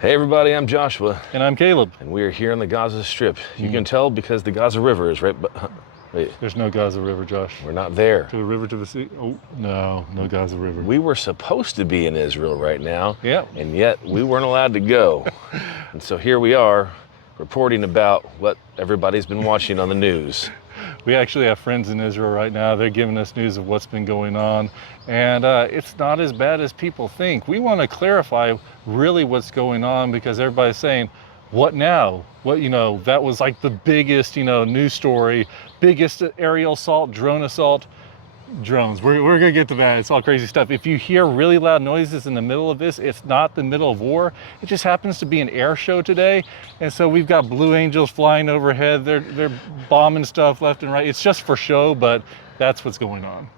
Hey everybody, I'm Joshua. And I'm Caleb. And we are here on the Gaza Strip. You can tell because the Gaza River is right, wait. There's no Gaza River, Josh. We're not there. To the river, to the sea? Oh, no Gaza River. We were supposed to be in Israel right now. Yeah. And yet we weren't allowed to go. And so here we are reporting about what everybody's been watching on the news. We actually have friends in Israel right now. They're giving us news of what's been going on. And it's not as bad as people think. We want to clarify really what's going on because everybody's saying, what now? What, that was like the biggest, news story, biggest aerial assault, drone assault. Drones, we're gonna get to that. It's all crazy stuff. If you hear really loud noises in the middle of this, it's not the middle of war. It just happens to be an air show today. And so we've got Blue Angels flying overhead. They're bombing stuff left and right. It's just for show, but that's what's going on.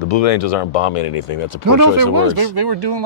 The Blue Angels aren't bombing anything. That's a poor choice of words. They were doing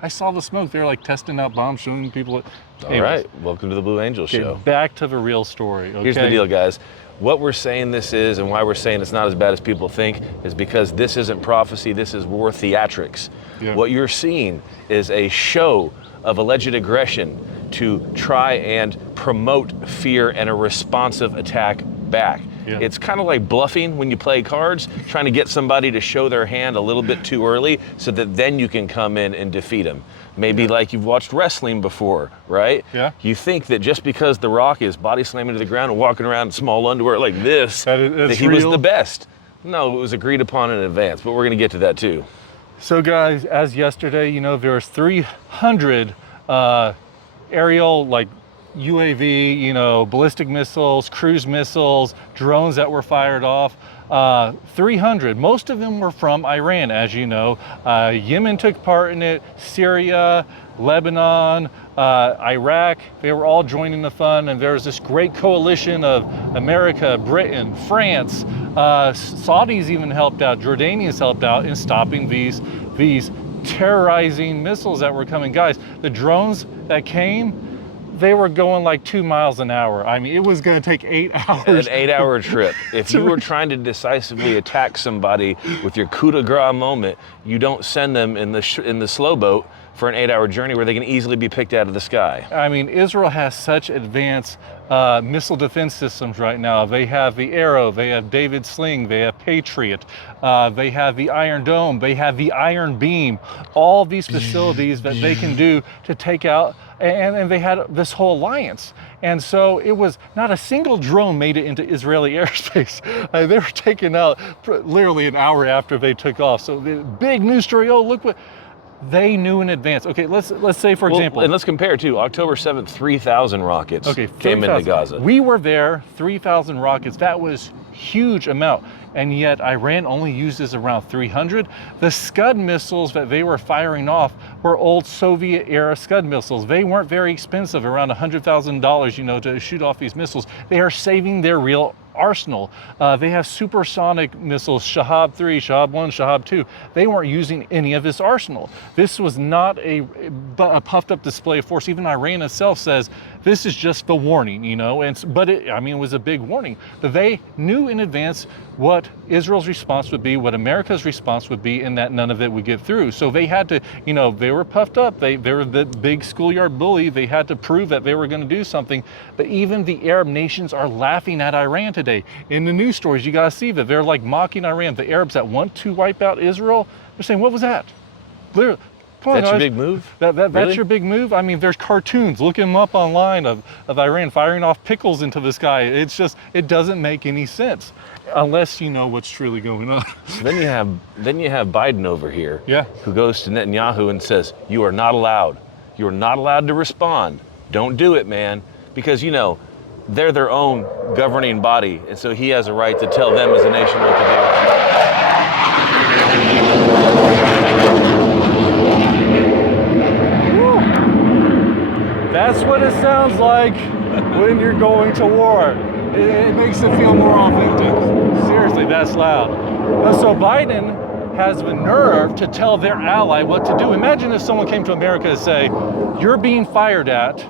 I saw the smoke. They were like testing out bombs, showing people. All right, welcome to the Blue Angels show. Back to the real story, okay? Here's the deal, guys. What we're saying this is, and why we're saying it's not as bad as people think, is because this isn't prophecy, this is war theatrics. Yeah. What you're seeing is a show of alleged aggression to try and promote fear and a responsive attack back. Yeah. It's kind of like bluffing when you play cards, trying to get somebody to show their hand a little bit too early so that then you can come in and defeat them. Maybe like you've watched wrestling before, right? Yeah. You think that just because The Rock is body slamming to the ground and walking around in small underwear like this, that he was the best. No, it was agreed upon in advance, but we're going to get to that too. So guys, as yesterday, there's 300 aerial, like UAV, ballistic missiles, cruise missiles, drones that were fired off. 300. Most of them were from Iran, as you know. Yemen took part in it, Syria, Lebanon, Iraq. They were all joining the fun, and there was this great coalition of America, Britain, France, Saudis even helped out, Jordanians helped out in stopping these terrorizing missiles that were coming. Guys, the drones that came, they were going like 2 miles an hour. I mean, it was going to take 8 hours. An 8-hour trip. If you were trying to decisively attack somebody with your coup de grace moment, you don't send them in the slow boat for an 8-hour journey where they can easily be picked out of the sky. I mean, Israel has such advanced missile defense systems right now. They have the Arrow, they have David Sling, they have Patriot, they have the Iron Dome, they have the Iron Beam. All these facilities that they can do to take out, and they had this whole alliance. And so it was not a single drone made it into Israeli airspace. They were taken out literally an hour after they took off. So the big news story, oh, look what, they knew in advance. Okay, let's say, for example. And let's compare too. October 7th, 3,000 rockets came into Gaza. We were there, 3,000 rockets. That was huge amount. And yet Iran only uses around 300. The Scud missiles that they were firing off were old Soviet era Scud missiles. They weren't very expensive, around $100,000, to shoot off these missiles. They are saving their real arsenal. They have supersonic missiles, Shahab 3, Shahab 1, Shahab 2. They weren't using any of this arsenal. This was not a puffed up display of force. Even Iran itself says this is just the warning, but it was a big warning. But they knew in advance what Israel's response would be, what America's response would be, and that none of it would get through. So they had to, they were puffed up. They were the big schoolyard bully. They had to prove that they were going to do something. But even the Arab nations are laughing at Iran today. In the news stories, you guys see that they're like mocking Iran. The Arabs that want to wipe out Israel, they're saying, what was that? Literally, that's your big move? That's your big move? I mean, there's cartoons, look them up online, of Iran firing off pickles into the sky. It's just, it doesn't make any sense unless you know what's truly going on. Then you have Biden over here, who goes to Netanyahu and says, you are not allowed. You are not allowed to respond. Don't do it, man. Because, they're their own governing body, and so he has a right to tell them as a nation what to do. That's what it sounds like when you're going to war. It makes it feel more authentic. Seriously, that's loud. So Biden has the nerve to tell their ally what to do. Imagine if someone came to America and say, you're being fired at.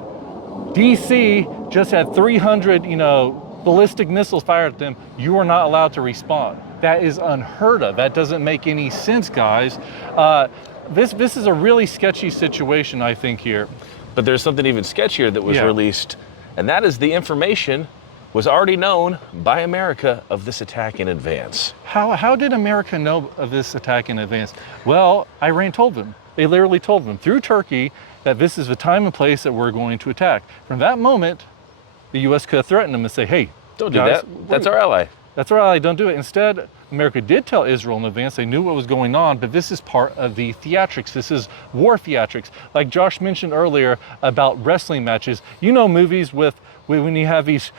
DC just had 300, ballistic missiles fired at them. You are not allowed to respond. That is unheard of. That doesn't make any sense, guys. This is a really sketchy situation, I think, here. But there's something even sketchier that was Yeah. released, and that is the information was already known by America of this attack in advance. How did America know of this attack in advance? Well, Iran told them. They literally told them through Turkey that this is the time and place that we're going to attack. From that moment, the U.S. could have threatened them and say, hey, Don't do guys, that. That's our ally. That's our ally, don't do it. Instead, America did tell Israel in advance. They knew what was going on, but this is part of the theatrics. This is war theatrics. Like Josh mentioned earlier about wrestling matches. You know movies when you have these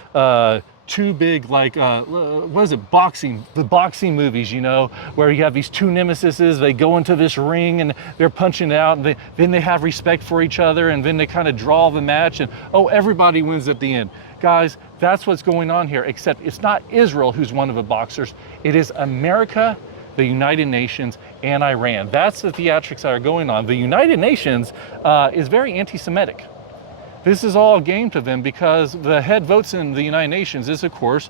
two big, like, what is it, boxing, the boxing movies, you know, where you have these two nemesises, they go into this ring and they're punching it out, and then they have respect for each other, and then they kind of draw the match, and oh, everybody wins at the end. Guys, that's what's going on here, except it's not Israel who's one of the boxers, it is America, the United Nations, and Iran. That's the theatrics that are going on. The United Nations is very anti-Semitic. This is all a game to them because the head votes in the United Nations is, of course,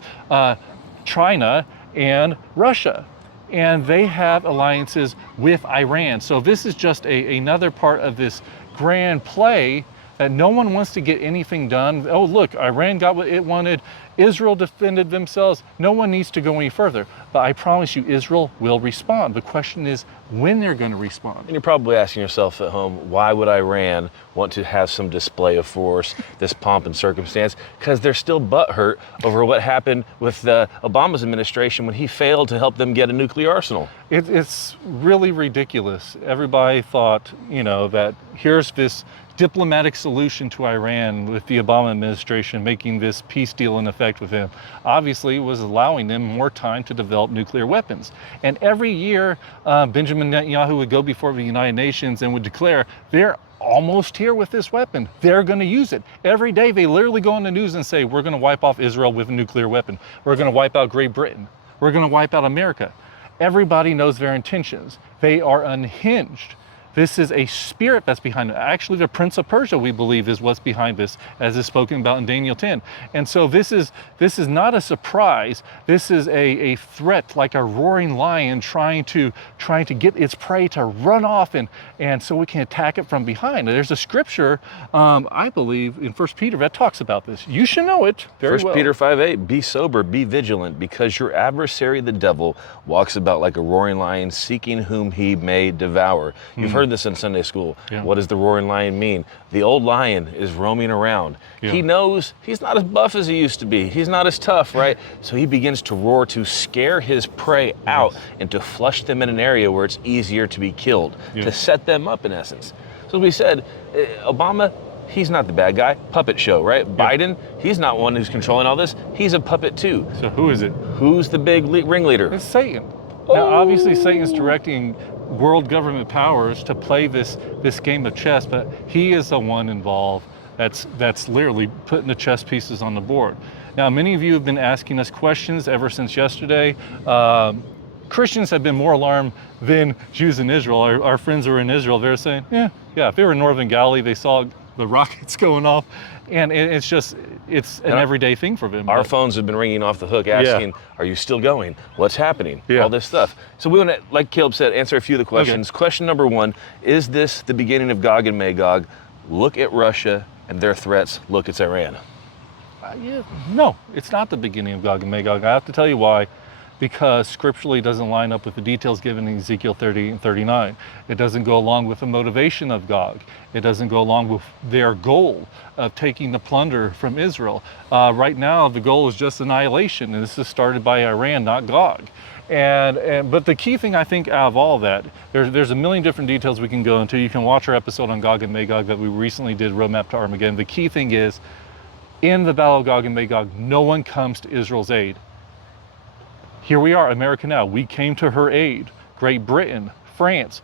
China and Russia. And they have alliances with Iran. So this is just another part of this grand play that no one wants to get anything done. Oh, look, Iran got what it wanted. Israel defended themselves. No one needs to go any further. But I promise you, Israel will respond. The question is when they're going to respond. And you're probably asking yourself at home, why would Iran want to have some display of force, this pomp and circumstance? Because they're still butthurt over what happened with Obama's administration when he failed to help them get a nuclear arsenal. It's really ridiculous. Everybody thought, you know, that here's this diplomatic solution to Iran with the Obama administration making this peace deal in effect with him. Obviously, it was allowing them more time to develop nuclear weapons. And every year, Benjamin Netanyahu would go before the United Nations and would declare, they're almost here with this weapon. They're going to use it. Every day, they literally go on the news and say, we're going to wipe off Israel with a nuclear weapon. We're going to wipe out Great Britain. We're going to wipe out America. Everybody knows their intentions. They are unhinged. This is a spirit that's behind it. Actually, the Prince of Persia, we believe, is what's behind this, as is spoken about in Daniel 10. And so this is not a surprise. This is a threat, like a roaring lion trying to get its prey to run off, and so we can attack it from behind. There's a scripture, I believe, in 1 Peter that talks about this. You should know it very well. 1 Peter 5:8, be sober, be vigilant, because your adversary, the devil, walks about like a roaring lion, seeking whom he may devour. You've heard this in Sunday school. Yeah. What does the roaring lion mean? The old lion is roaming around. Yeah. He knows he's not as buff as he used to be. He's not as tough, right? So he begins to roar to scare his prey out and to flush them in an area where it's easier to be killed, to set them up in essence. So we said, Obama, he's not the bad guy. Puppet show, right? Biden, he's not one who's controlling all this. He's a puppet too. So who is it? Who's the big ringleader? It's Satan. Now, obviously, Satan's directing world government powers to play this game of chess, but he is the one involved that's literally putting the chess pieces on the board. Now, many of you have been asking us questions ever since yesterday. Christians have been more alarmed than Jews in Israel. Our friends who are in Israel, they're saying, yeah, if they were in Northern Galilee, they saw the rockets going off, and it's an everyday thing for them. Our phones have been ringing off the hook asking, are you still going? What's happening? All this stuff. So we want to, like Caleb said, answer a few of the questions. Okay. Question number one, is this the beginning of Gog and Magog? Look at Russia and their threats. Look, it's Iran. No, it's not the beginning of Gog and Magog. I have to tell you why. Because scripturally it doesn't line up with the details given in Ezekiel 30 and 39. It doesn't go along with the motivation of Gog. It doesn't go along with their goal of taking the plunder from Israel. Right now, the goal is just annihilation, and this is started by Iran, not Gog. But the key thing, I think, out of all that, there's a million different details we can go into. You can watch our episode on Gog and Magog that we recently did, Roadmap to Armageddon. The key thing is, in the Battle of Gog and Magog, no one comes to Israel's aid. Here we are, America now. We came to her aid. Great Britain, France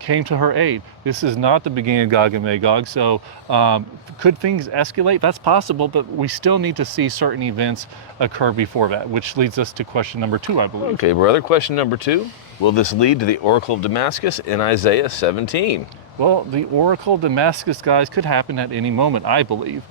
came to her aid. This is not the beginning of Gog and Magog. So could things escalate? That's possible, but we still need to see certain events occur before that, which leads us to question number 2, I believe. Okay, brother. Question number 2. Will this lead to the Oracle of Damascus in Isaiah 17? Well, the Oracle of Damascus, guys, could happen at any moment, I believe.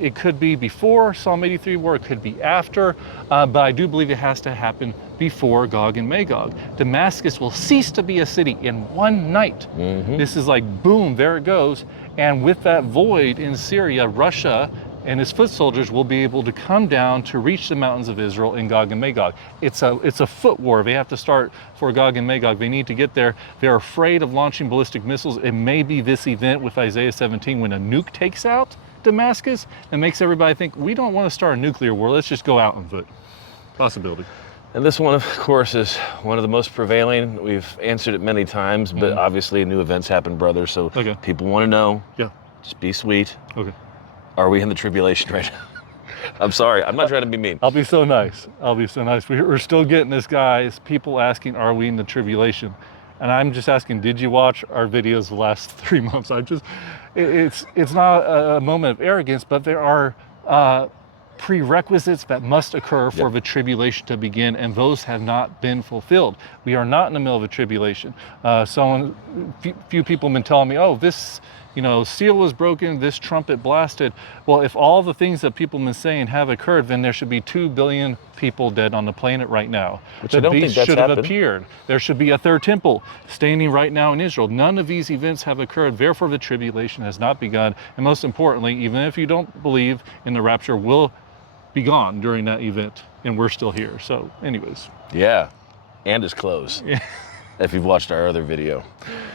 It could be before Psalm 83 war, it could be after, but I do believe it has to happen before Gog and Magog. Damascus will cease to be a city in one night. This is like, boom, there it goes. And with that void in Syria, Russia and his foot soldiers will be able to come down to reach the mountains of Israel in Gog and Magog. It's a foot war. They have to start for Gog and Magog. They need to get there. They're afraid of launching ballistic missiles. It may be this event with Isaiah 17 when a nuke takes out Damascus and makes everybody think, we don't want to start a nuclear war. Let's just go out on foot. Possibility. And this one, of course, is one of the most prevailing. We've answered it many times, but obviously new events happen, brother. So people want to know. Yeah. Just be sweet. Okay. Are we in the tribulation right now? I'm sorry. I'm not trying to be mean. I'll be so nice. I'll be so nice. We're still getting this, guys. People asking, are we in the tribulation? And I'm just asking, did you watch our videos the last 3 months? It's not a moment of arrogance, but there are prerequisites that must occur for the tribulation to begin, and those have not been fulfilled. We are not in the middle of a tribulation. Few people have been telling me, oh, this seal was broken, this trumpet blasted. Well, if all the things that people have been saying have occurred, then there should be 2 billion people dead on the planet right now. Which the I don't beast think that's should have happened. appeared. There should be a third temple standing right now in Israel. None of these events have occurred. Therefore, the tribulation has not begun. And most importantly, even if you don't believe in the rapture, will be gone during that event, and we're still here. So, anyways. Yeah, and his clothes. If you've watched our other video.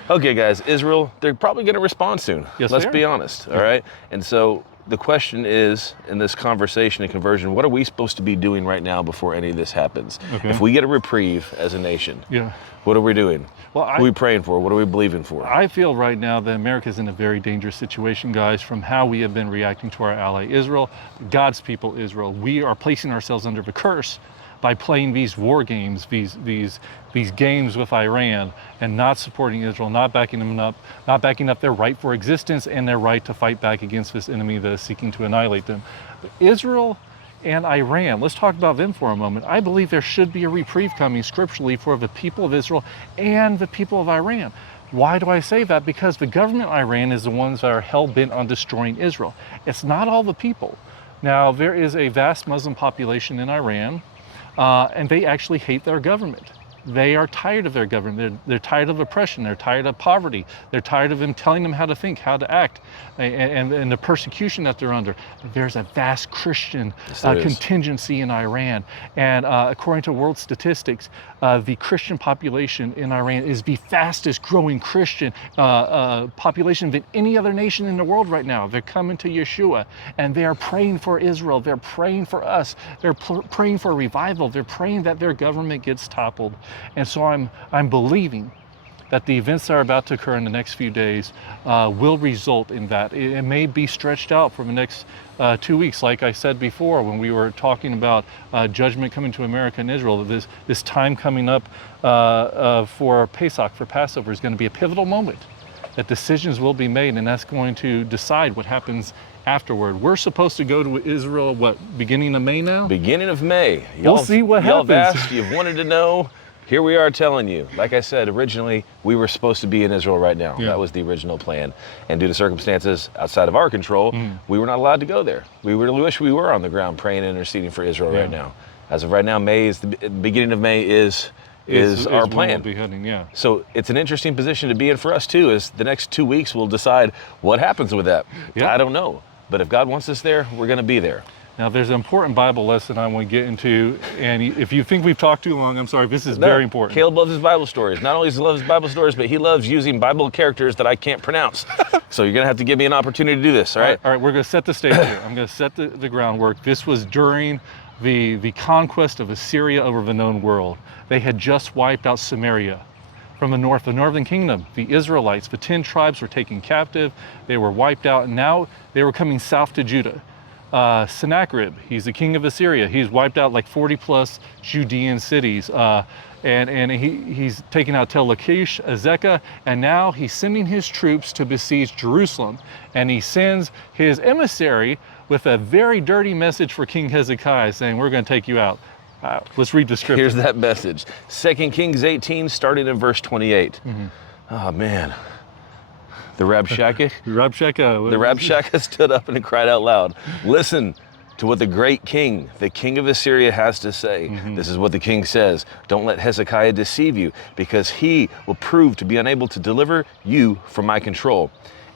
Okay, guys, Israel, they're probably going to respond soon. Yes, let's be honest, all right? And so the question is, in this conversation and conversion, what are we supposed to be doing right now before any of this happens? If we get a reprieve as a nation, what are we doing? Well, who are we praying for? What are we believing for? I feel right now that America is in a very dangerous situation, guys, from how we have been reacting to our ally Israel, God's people Israel. We are placing ourselves under the curse by playing these war games, these games with Iran, and not supporting Israel, not backing them up, not backing up their right for existence and their right to fight back against this enemy that is seeking to annihilate them. But Israel and Iran, let's talk about them for a moment. I believe there should be a reprieve coming scripturally for the people of Israel and the people of Iran. Why do I say that? Because the government of Iran is the ones that are hell-bent on destroying Israel. It's not all the people. Now, there is a vast Muslim population in Iran, and they actually hate their government. They are tired of their government. They're tired of oppression. They're tired of poverty. They're tired of them telling them how to think, how to act, and the persecution that they're under. There's a vast Christian contingency in Iran. And according to world statistics, the Christian population in Iran is the fastest growing Christian population than any other nation in the world right now. They're coming to Yeshua, and they are praying for Israel. They're praying for us. They're praying for revival. They're praying that their government gets toppled. And so I'm believing that the events that are about to occur in the next few days will result in that. It may be stretched out for the next 2 weeks, like I said before when we were talking about judgment coming to America and Israel. This time coming up for Pesach, for Passover, is going to be a pivotal moment. That decisions will be made, and that's going to decide what happens afterward. We're supposed to go to Israel, beginning of May now? Beginning of May. We'll see what happens. Y'all have asked, you've wanted to know. Here we are telling you. Like I said, originally, we were supposed to be in Israel right now. That was the original plan. And due to circumstances outside of our control, we were not allowed to go there. We really wish we were on the ground praying and interceding for Israel right now. As of right now, the beginning of May is our plan. We'll be heading, So it's an interesting position to be in for us too, is the next 2 weeks will decide what happens with that. I don't know. But if God wants us there, we're going to be there. Now, there's an important Bible lesson I want to get into, and if you think we've talked too long, I'm sorry, this is very important. Caleb loves his Bible stories. Not only does he love his Bible stories, but he loves using Bible characters that I can't pronounce. So you're going to have to give me an opportunity to do this, all right? All right, we're going to set the stage here. I'm going to set the groundwork. This was during the conquest of Assyria over the known world. They had just wiped out Samaria. From the north, the northern kingdom, the Israelites, the 10 tribes were taken captive. They were wiped out, and now they were coming south to Judah. Sennacherib, he's the king of Assyria. He's wiped out like 40 plus Judean cities. And he's taken out Tel Lachish, Azekah, and now he's sending his troops to besiege Jerusalem. And he sends his emissary with a very dirty message for King Hezekiah saying, we're going to take you out. Let's read the scripture. Here's that message. 2 Kings 18, starting in verse 28. Oh, man. The Rabshakeh? Rabshakeh. The Rabshakeh stood up and cried out loud, listen to what the great king, the king of Assyria, has to say. This is what the king says. Don't let Hezekiah deceive you, because he will prove to be unable to deliver you from my control.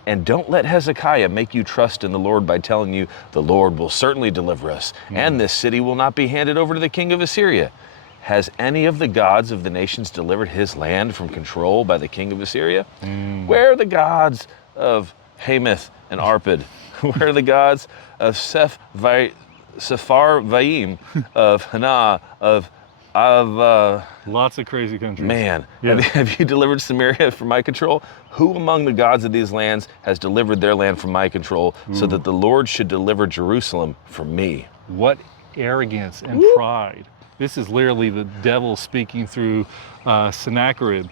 And don't let Hezekiah make you trust in the Lord by telling you, the Lord will certainly deliver us, and this city will not be handed over to the king of Assyria. Has any of the gods of the nations delivered his land from control by the king of Assyria? Where are the gods of Hamath and Arpad? Where are the gods of Sepharvaim, of Hana, of lots of crazy countries. Man, have you delivered Samaria from my control? Who among the gods of these lands has delivered their land from my control, so that the Lord should deliver Jerusalem from me? What arrogance and pride. This is literally the devil speaking through Sennacherib.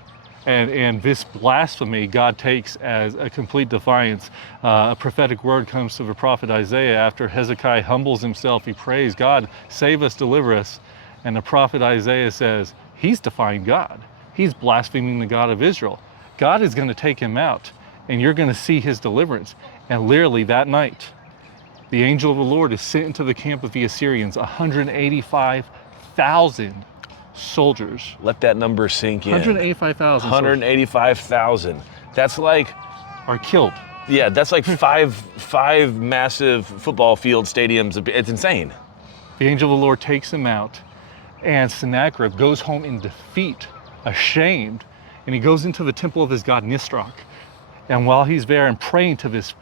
And this blasphemy God takes as a complete defiance. A prophetic word comes to the prophet Isaiah after Hezekiah humbles himself. He prays, God, save us, deliver us. And the prophet Isaiah says, he's defying God. He's blaspheming the God of Israel. God is going to take him out, and you're going to see his deliverance. And literally that night, the angel of the Lord is sent into the camp of the Assyrians, 185,000 soldiers. Let that number sink in. 185,000 185,000. That's like, are killed. yeah, that's like five massive football field stadiums. It's insane. The angel of the Lord takes them out, and Sennacherib goes home in defeat, ashamed, and he goes into the temple of his god Nisroch. And while he's there and praying to this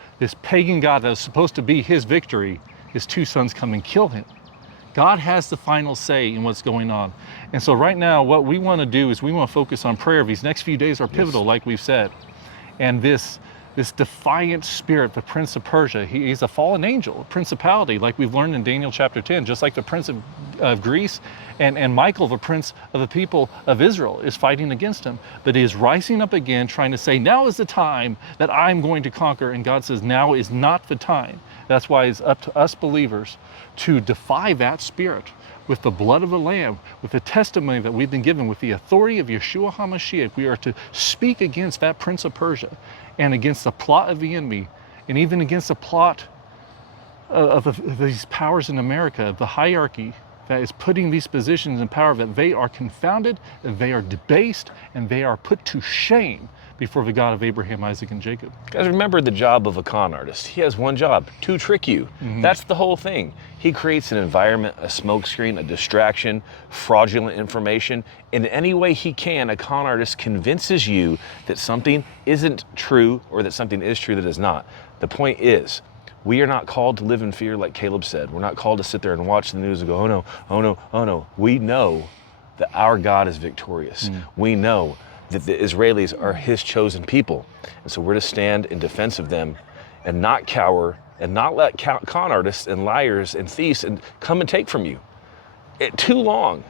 pagan god that was supposed to be his victory, his two sons come and kill him. God has the final say in what's going on. And so right now, what we want to do is we want to focus on prayer. These next few days are pivotal, like we've said. And this defiant spirit, the prince of Persia, he's a fallen angel, a principality, like we've learned in Daniel chapter 10, just like the prince of Greece and Michael, the prince of the people of Israel, is fighting against him. But he is rising up again, trying to say, now is the time that I'm going to conquer. And God says, now is not the time. That's why it's up to us believers to defy that spirit with the blood of the Lamb, with the testimony that we've been given, with the authority of Yeshua HaMashiach. We are to speak against that prince of Persia and against the plot of the enemy, and even against the plot of these powers in America, of the hierarchy that is putting these positions in power, that they are confounded, and they are debased, and they are put to shame before the God of Abraham, Isaac, and Jacob. Guys, remember the job of a con artist. He has one job, to trick you. That's the whole thing. He creates an environment, a smokescreen, a distraction, fraudulent information. In any way he can, a con artist convinces you that something isn't true or that something is true that is not. The point is, we are not called to live in fear like Caleb said. We're not called to sit there and watch the news and go, oh no, oh no, oh no. We know that our God is victorious. We know that the Israelis are his chosen people. And so we're to stand in defense of them and not cower and not let con artists and liars and thieves and come and take from you. Too long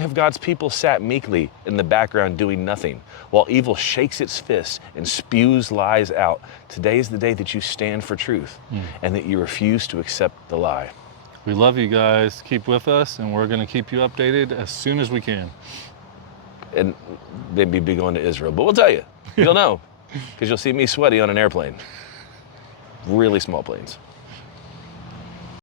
have God's people sat meekly in the background doing nothing while evil shakes its fist and spews lies out. Today is the day that you stand for truth and that you refuse to accept the lie. We love you guys. Keep with us, and we're going to keep you updated as soon as we can. And maybe be going to Israel, but we'll tell you. You'll know, because you'll see me sweaty on an airplane. Really small planes.